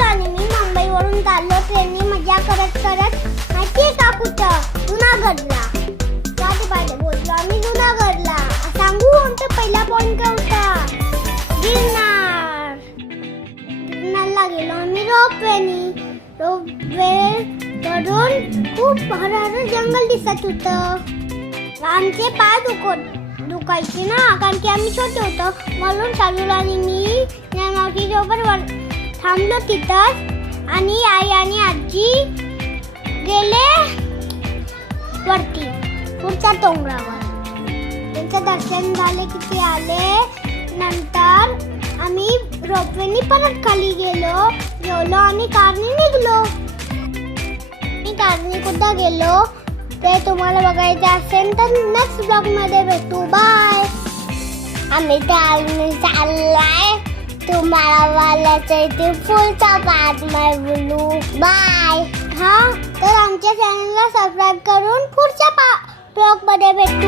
आणि मी मुंबईवरून चाललो ट्रेनने मजा करत करत माहितीये का कुठं जुनागडला आम्ही जुनागडला सांगू आमचा पहिला पॉइंट होता खूप हरहर जंगल दिसत होतं. आमचे पाय दुखत दुखायचे ना कारण की आम्ही छोटे होतो. म्हणून चालू आणि मी मावशीसोबत वर थांबलो तिथंच आणि आई आणि आजी गेले वरती पुढच्या डोंगरावर. त्यांचं दर्शन झाले की ते आले. नंतर आम्ही रोपवेनी परत खाली गेलो. जेवलो आणि कारने निघलो. मी कारने कुठं गेलो? ते तुम्हाला बघायचं असेल तर नेक्स्ट ब्लॉगमध्ये भेटू. बाय आम्ही कारने चाललाय. तुम्हाला बोलायचं इथे पुढचा पाच मध्ये बोलू बाय हा तर आमच्या चॅनलला सबस्क्राईब करून पुढच्या ब्लॉगमध्ये भेटू.